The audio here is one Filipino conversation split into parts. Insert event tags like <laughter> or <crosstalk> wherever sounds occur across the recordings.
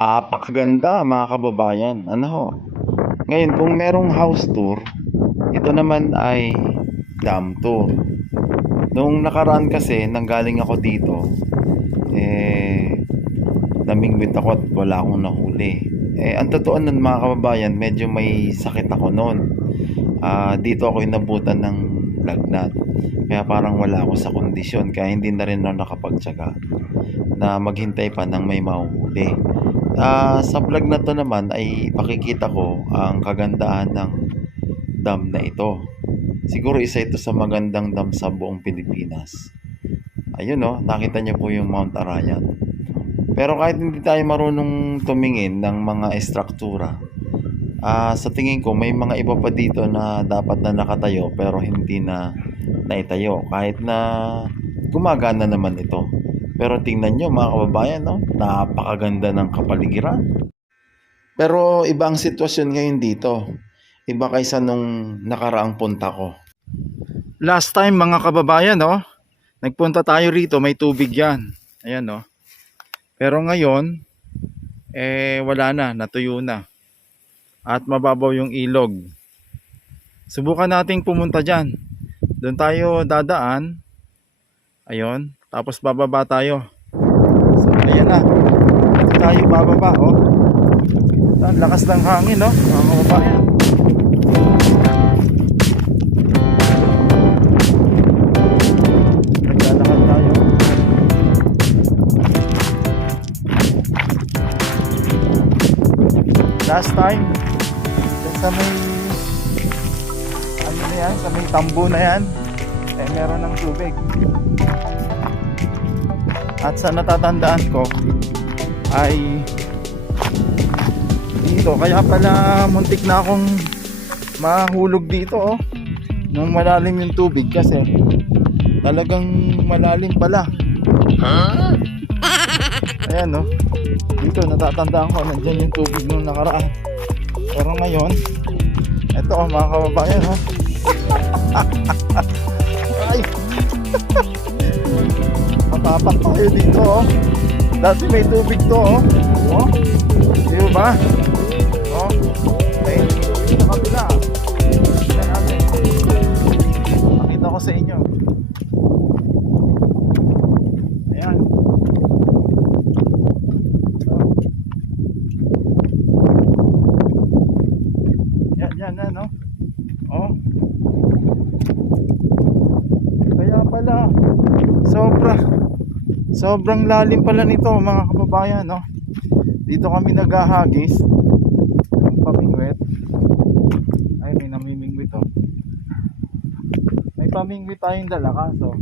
Apakaganda mga kababayan. Ano ho? Ngayon kung merong house tour, ito naman ay dam tour. Nung nakaraan kasi nanggaling ako dito, eh namingwit ako at wala akong nahuli. Eh ang totoo nun mga kababayan, medyo may sakit ako noon. Ah, dito ako inabutan ng lagnat. Kaya parang wala ako sa kondisyon kaya hindi na rin ako nakapagtsaga na maghintay pa ng may mahuhuli. Ah, sa vlog na to naman ay ipakikita ko ang kagandahan ng dam na ito. Siguro isa ito sa magandang dam sa buong Pilipinas. Ayun no, nakita niyo po yung Mount Arayan. Pero kahit hindi tayo marunong tumingin ng mga estruktura, ah sa tingin ko may mga iba pa dito na dapat na nakatayo pero hindi na naitayo kahit na gumagana naman ito. Pero tingnan nyo mga kababayan, no? napakaganda ng kapaligiran. Pero iba ang sitwasyon ngayon dito. Iba kaysa nung nakaraang punta ko. Last time mga kababayan, no? nagpunta tayo rito, may tubig yan. Ayan, no? Pero ngayon, eh wala na, natuyo na. At mababaw yung ilog. Subukan nating pumunta dyan. Doon tayo dadaan. Ayun. Tapos bababa tayo. So, ayan na. Dito tayo bababa, oh. Ang lakas ng hangin, no? Kababayan. Naglalakad tayo. Last time, sa may ano na yan, sa may tambo na yan, eh meron ng tubig. At sa natatandaan ko ay dito. Kaya pala muntik na akong mahulog dito oh. Nung malalim yung tubig kasi talagang malalim pala. Ayan oh. Dito natatandaan ko nandyan yung tubig nung nakaraan. Pero ngayon eto oh mga kababayan oh. <laughs> Ay matapak tayo dito oh. Dati may tubig to oh. Oh. Di ba? Oh. Ay tubig sa kabila. Pakita ko sa inyo. Ayan. Yan yan yan oh. Oh kaya pala sobra sobrang lalim pala nito mga kababayan no? Dito kami naghahagis. Ng pamingwit. Ay may namimingwit oh. May pamingwit tayong dala kaso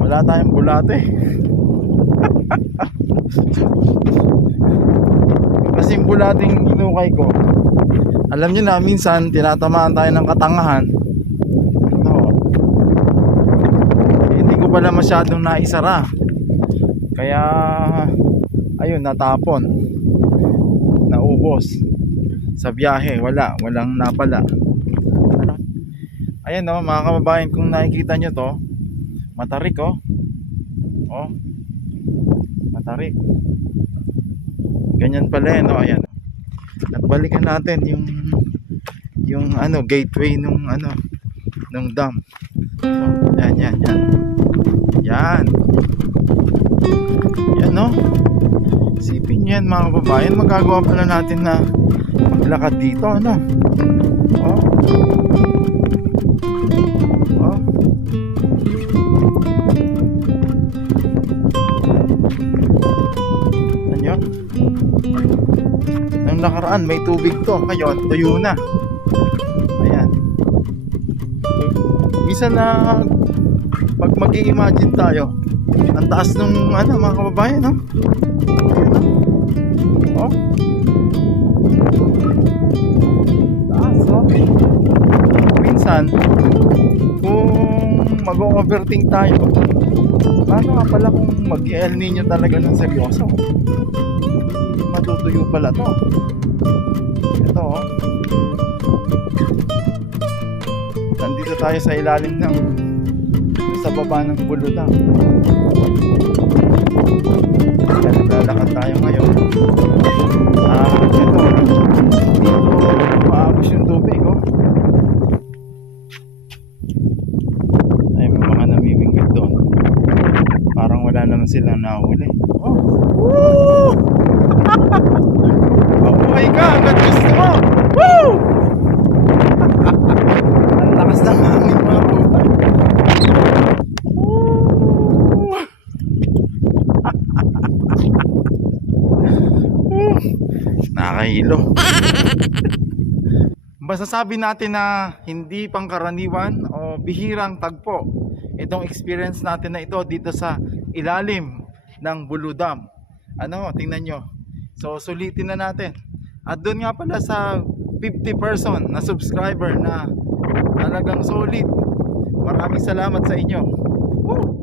wala tayong bulate. <laughs> Kasi bulating inukay ko alam nyo na minsan tinatamaan tayo ng katangahan. No hindi ko pala masyadong naisara kaya ayun natapon. Naubos. Sa biyahe wala. Walang napala. Ayan no mga kababayan kung nakikita nyo to matarik oh. Oh. Matarik. Ganyan pala eh no? Ayan. At balikan natin yung yung ano gateway nung ano nung dam So, yan, yan, yan. Yan. Yan, no? Isipin yan, mga kababayan. Magagawa pala natin na maglakad dito, ano? Oh. Oh. Ano Nung nakaraan, may tubig to. Ngayon, tuyo na. Ayan. Minsan na pag mag imagine tayo, ang taas nung ano, mga kababayan, no? Oh. Taas, oh. Minsan, kung mag-overthink tayo, paano nga pala kung mag-El Nino talaga ng seryoso? Matutuyo pala to. Ito, oh. Nandito tayo sa ilalim ng sa baba ng bulutang. Kaya naglalakad tayo ngayon. Ah, ito. Dito maagos yung tubig, oh. Ay, may mga namimingwit doon. Parang wala naman silang nahuli. Oh. Woo! Mabuhay ka hanggat gusto mo! Woo! Lakas ng hangin mga buhay. <laughs> Woo! Nakahilo. Masasabi <laughs> natin na hindi pangkaraniwan o bihirang tagpo itong experience natin na ito dito sa ilalim ng Buludam. Ano, tingnan nyo. So, sulitin na natin. At doon nga pala sa 50 person na subscriber na talagang solid. Maraming salamat sa inyo. Woo!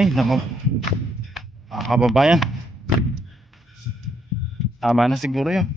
Ay, nako. Mga kababayan. Tama na siguro yun.